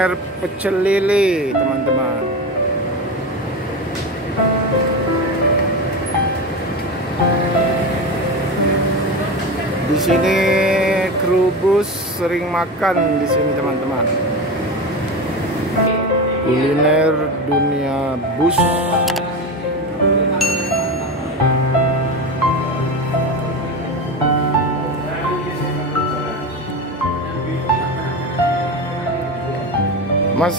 kuliner pecel lele, teman-teman. Di sini kru bus sering makan di sini, teman-teman. Kuliner dunia bus. Mas,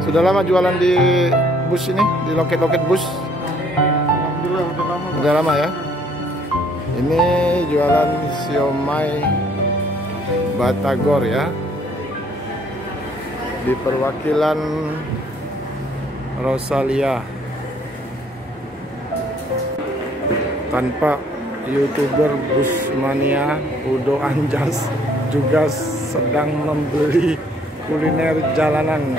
sudah lama jualan di bus ini, di loket-loket bus? Alhamdulillah udah lama. Udah lama ya? Ini jualan siomay Batagor ya, di perwakilan Rosalia. Tanpa YouTuber Busmania Udo Anjas juga sedang membeli kuliner jalanan.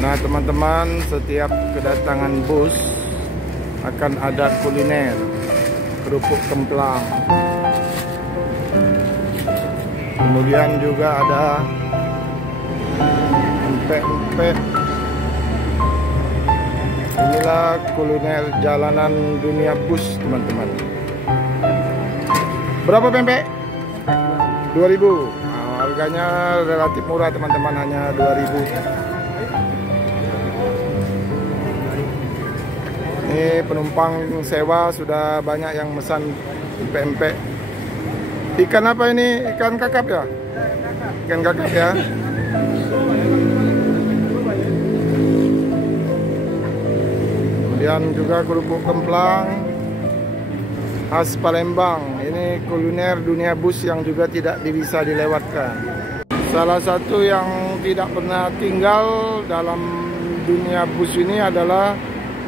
Nah, teman-teman, setiap kedatangan bus akan ada kuliner kerupuk kemplang. Kemudian juga ada empek-empek. Inilah kuliner jalanan dunia bus, teman-teman. Berapa pempek? 2000. Nah, harganya relatif murah, teman-teman, hanya 2000. Ini penumpang sewa sudah banyak yang mesan empek-empek. Ikan apa ini? Ikan kakap ya? Ikan kakap ya. Kemudian juga kerupuk kemplang khas Palembang. Ini kuliner dunia bus yang juga tidak bisa dilewatkan. Salah satu yang tidak pernah tinggal dalam dunia bus ini adalah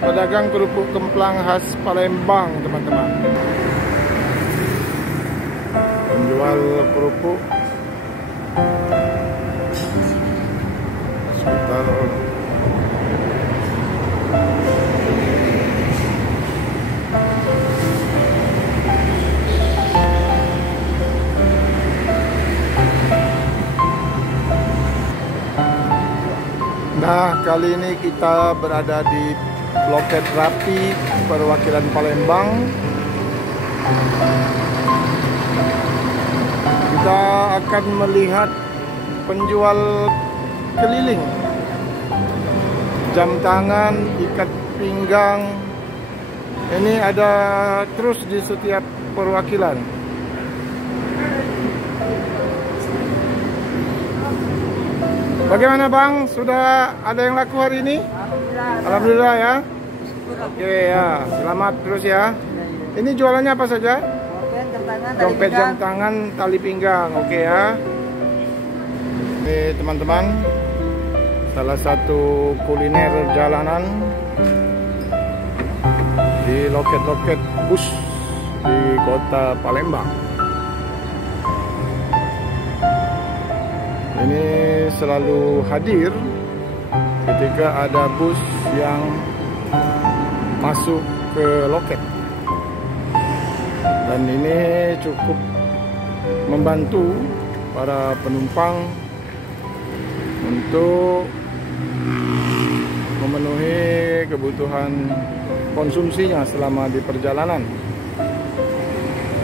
pedagang kerupuk kemplang khas Palembang, teman-teman. Penjual kerupuk sekitar Nah, kali ini kita berada di loket Rapi perwakilan Palembang. Kita akan melihat penjual keliling, jam tangan, ikat pinggang. Ini ada terus di setiap perwakilan. Bagaimana Bang? Sudah ada yang laku hari ini? Alhamdulillah ya. Oke ya, selamat terus ya. Ini jualannya apa saja? Dompet, jam tangan, tali pinggang. Oke ya. Ini teman-teman, salah satu kuliner jalanan di loket-loket bus di kota Palembang. Ini selalu hadir ketika ada bus yang masuk ke loket, dan ini cukup membantu para penumpang untuk memenuhi kebutuhan konsumsinya selama di perjalanan,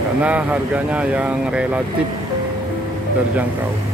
karena harganya yang relatif terjangkau.